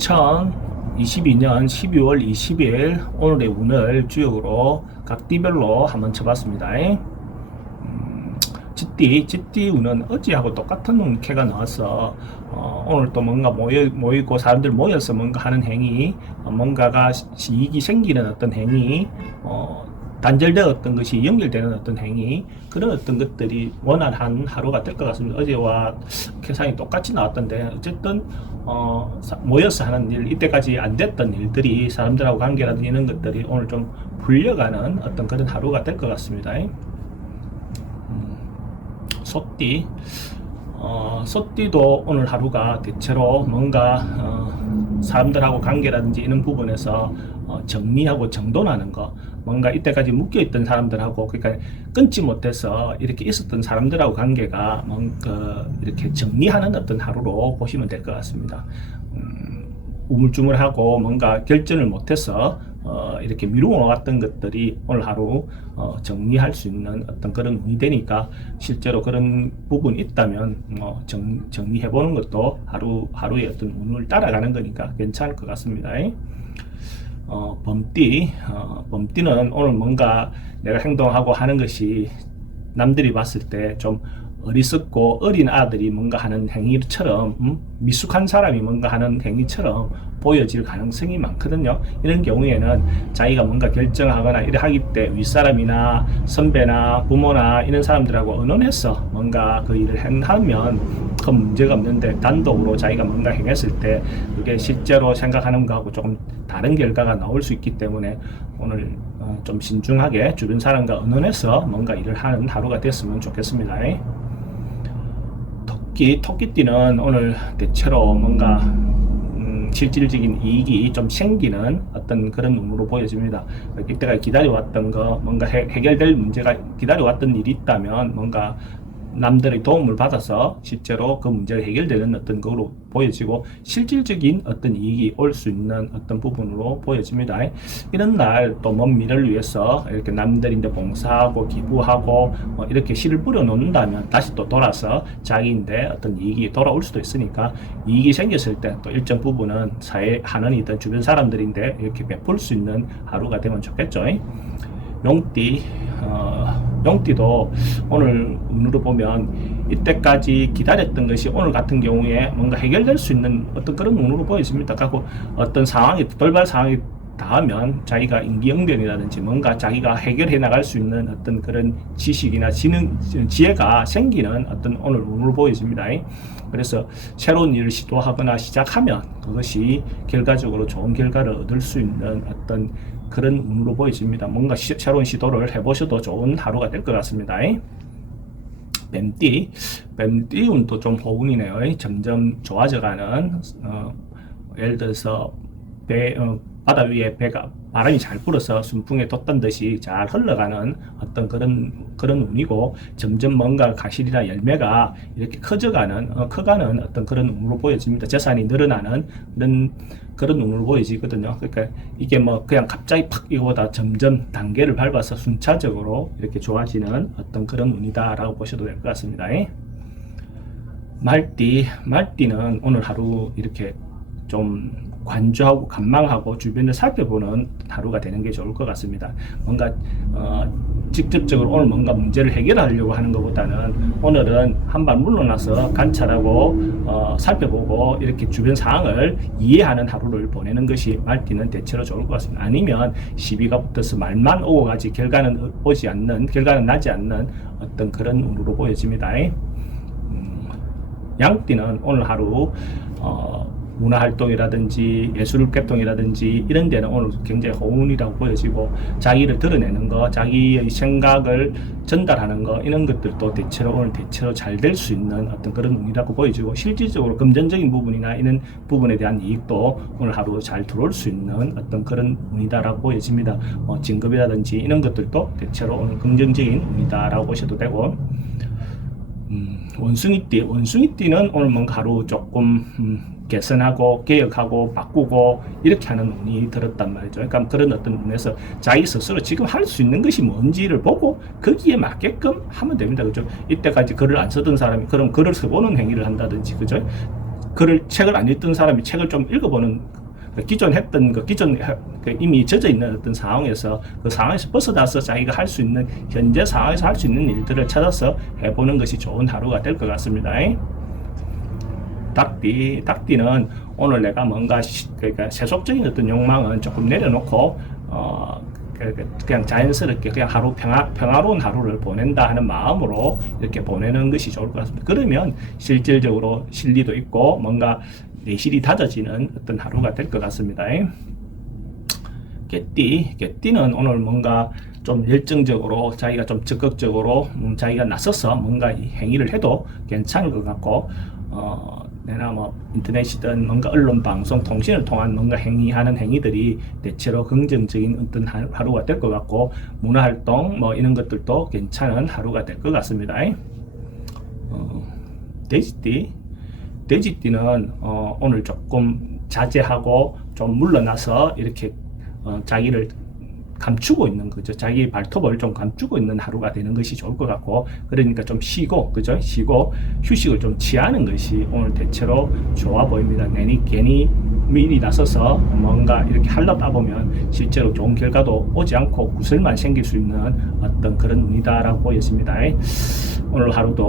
2022년 12월 20일 오늘의 운을 주역으로 각 띠별로 한번 쳐봤습니다. 쥐띠 운은 어제하고 똑같은 운캐가 나와서 오늘 또 뭔가 모이고 사람들 모여서 뭔가 하는 행위, 뭔가가 이익이 생기는 어떤 행위, 단절되었던 것이 연결되는 어떤 행위, 그런 어떤 것들이 원활한 하루가 될 것 같습니다. 어제와 계산이 똑같이 나왔던데 어쨌든 모여서 하는 일, 이때까지 안 됐던 일들이 사람들하고 관계라든지 이런 것들이 오늘 좀 풀려가는 어떤 그런 하루가 될 것 같습니다. 소띠, 소띠도 오늘 하루가 대체로 뭔가 사람들하고 관계라든지 이런 부분에서 정리하고 정돈하는 거, 뭔가 이때까지 묶여있던 사람들하고, 그러니까 끊지 못해서 이렇게 있었던 사람들하고 관계가 뭔가 이렇게 정리하는 어떤 하루로 보시면 될 것 같습니다. 우물쭈물하고 뭔가 결정을 못해서 이렇게 미루어왔던 것들이 오늘 하루 정리할 수 있는 어떤 그런 운이 되니까, 실제로 그런 부분이 있다면 정리해보는 것도 하루의 어떤 운을 따라가는 거니까 괜찮을 것 같습니다. 범띠는 오늘 뭔가 내가 행동하고 하는 것이 남들이 봤을 때 좀 어리석고 어린 아들이 뭔가 하는 행위처럼, 미숙한 사람이 뭔가 하는 행위처럼 보여질 가능성이 많거든요. 이런 경우에는 자기가 뭔가 결정하거나 이래 하기 때 윗사람이나 선배나 부모나 이런 사람들하고 의논해서 뭔가 그 일을 하면 큰 문제가 없는데, 단독으로 자기가 뭔가 행했을 때 그게 실제로 생각하는 것하고 조금 다른 결과가 나올 수 있기 때문에 오늘 좀 신중하게 주변 사람과 의논해서 뭔가 일을 하는 하루가 됐으면 좋겠습니다. 토끼띠는 오늘 대체로 뭔가 실질적인 이익이 좀 생기는 어떤 그런 운으로 보여집니다. 이때가 기다려왔던 거, 뭔가 해결될 문제가, 기다려왔던 일이 있다면 뭔가 남들의 도움을 받아서 실제로 그 문제가 해결되는 어떤 것으로 보여지고, 실질적인 어떤 이익이 올 수 있는 어떤 부분으로 보여집니다. 이런 날 또 먼 미래를 위해서 이렇게 남들인데 봉사하고 기부하고 이렇게 씨를 뿌려 놓는다면 다시 또 돌아서 자기인데 어떤 이익이 돌아올 수도 있으니까, 이익이 생겼을 때 또 일정 부분은 사회 한원이든 주변 사람들인데 이렇게 베풀 수 있는 하루가 되면 좋겠죠. 용띠도 오늘 운으로 보면 이때까지 기다렸던 것이 오늘 같은 경우에 뭔가 해결될 수 있는 어떤 그런 운으로 보여집니다. 그리고 어떤 상황이, 돌발 상황이 닿으면 자기가 임기응변이라든지 뭔가 자기가 해결해 나갈 수 있는 어떤 그런 지식이나 지혜가 생기는 어떤 오늘 운으로 보여집니다. 그래서 새로운 일을 시도하거나 시작하면 그것이 결과적으로 좋은 결과를 얻을 수 있는 어떤 그런 운으로 보여집니다. 뭔가 새로운 시도를 해보셔도 좋은 하루가 될 것 같습니다. 뱀띠 운도 좀 호운이네요. 점점 좋아져가는, 예를 들어서 바다 위에 배가 바람이 잘 불어서 순풍에 돋던 듯이 잘 흘러가는 어떤 그런 운이고, 점점 뭔가 가실이나 열매가 이렇게 커가는 어떤 그런 운으로 보여집니다. 재산이 늘어나는 그런 운으로 보여지거든요. 그러니까 이게 뭐 그냥 갑자기 팍 이거보다 점점 단계를 밟아서 순차적으로 이렇게 좋아지는 어떤 그런 운이다라고 보셔도 될 것 같습니다. 말띠는 오늘 하루 이렇게 좀 관조하고 관망하고 주변을 살펴보는 하루가 되는 게 좋을 것 같습니다. 뭔가 직접적으로 오늘 뭔가 문제를 해결하려고 하는 것보다는 오늘은 한발 물러나서 관찰하고 살펴보고 이렇게 주변 상황을 이해하는 하루를 보내는 것이 말띠는 대체로 좋을 것 같습니다. 아니면 시비가 붙어서 말만 오고 가지 결과는 나지 않는 어떤 그런 운으로 보여집니다. 양띠는 오늘 하루 문화활동이라든지 예술활동이라든지 이런 데는 오늘 굉장히 호운이라고 보여지고, 자기를 드러내는 거, 자기의 생각을 전달하는 거, 이런 것들도 오늘 대체로 잘 될 수 있는 어떤 그런 운이라고 보여지고, 실질적으로 금전적인 부분이나 이런 부분에 대한 이익도 오늘 하루 잘 들어올 수 있는 어떤 그런 운이다라고 보여집니다. 진급이라든지 이런 것들도 대체로 오늘 긍정적인 운이다라고 보셔도 되고, 원숭이띠는 오늘 뭔가 하루 조금 개선하고 개혁하고 바꾸고 이렇게 하는 운이 들었단 말이죠. 그러니까 그런 어떤 운에서 자기 스스로 지금 할 수 있는 것이 뭔지를 보고 거기에 맞게끔 하면 됩니다. 그죠? 이때까지 글을 안 쓰던 사람이 그럼 글을 써보는 행위를 한다든지, 그죠? 책을 안 읽던 사람이 책을 좀 읽어보는 기존 했던 이미 젖어 있는 어떤 상황에서 그 상황에서 벗어나서 자기가 할 수 있는 현재 상황에서 할 수 있는 일들을 찾아서 해보는 것이 좋은 하루가 될 것 같습니다. 닭띠는 오늘 내가 뭔가 그러니까 세속적인 어떤 욕망은 조금 내려놓고 그냥 자연스럽게 그냥 평화로운 하루를 보낸다 하는 마음으로 이렇게 보내는 것이 좋을 것 같습니다. 그러면 실질적으로 실리도 있고 뭔가 내실이 다져지는 어떤 하루가 될 것 같습니다. 개띠는 오늘 뭔가 좀 열정적으로 자기가 좀 적극적으로 자기가 나서서 뭔가 행위를 해도 괜찮을 것 같고 내나 뭐 인터넷이든 뭔가 언론 방송 통신을 통한 뭔가 행위하는 행위들이 대체로 긍정적인 어떤 하루가 될 것 같고 문화활동 뭐 이런 것들도 괜찮은 하루가 될 것 같습니다. 돼지띠는 오늘 조금 자제하고 좀 물러나서 이렇게 자기를 감추고 있는 거죠. 자기 발톱을 좀 감추고 있는 하루가 되는 것이 좋을 것 같고, 그러니까 좀 쉬고, 그죠? 쉬고 휴식을 좀 취하는 것이 오늘 대체로 좋아 보입니다. 괜히 미리 나서서 뭔가 이렇게 하려다 보면 실제로 좋은 결과도 오지 않고 구설만 생길 수 있는 어떤 그런 운이다라고 보여집니다. 오늘 하루도